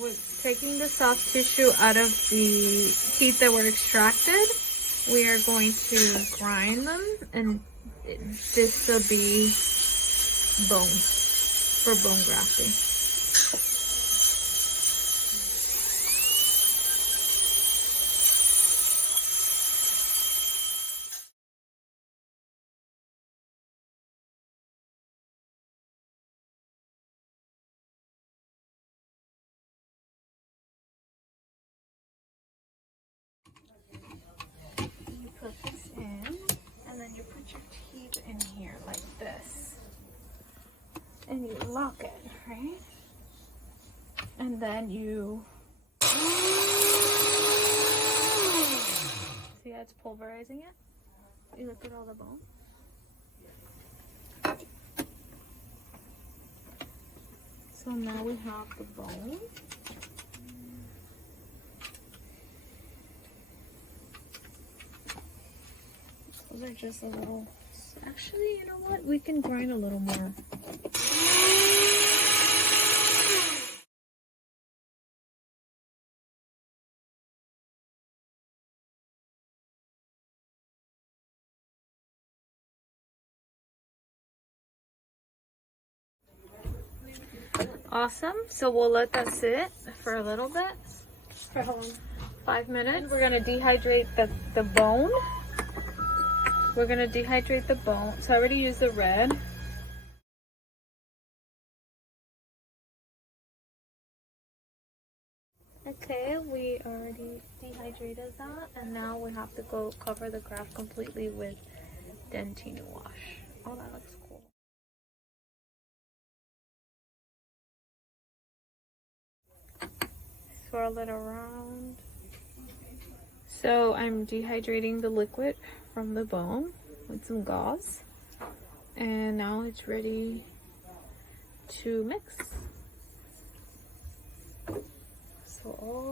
We're taking the soft tissue out of the teeth that were extracted. We are going to grind them, and this will be bone for bone grafting. You put this in, and then you put your teeth in here like this, and you lock it, right? And then you see how it's pulverizing it? You look at all the bone. So now we have the bone. Those are just a little, actually, you know what? We can grind a little more. Awesome. So we'll let that sit for a little bit. For how long? 5 minutes. We're gonna dehydrate the bone. We're gonna dehydrate the bone. So I already used the red. Okay, we already dehydrated that, and now we have to go cover the graft completely with Dentine wash. Oh, that looks cool. Swirl it around. So I'm dehydrating the liquid from the bone with some gauze, and now it's ready to mix. So all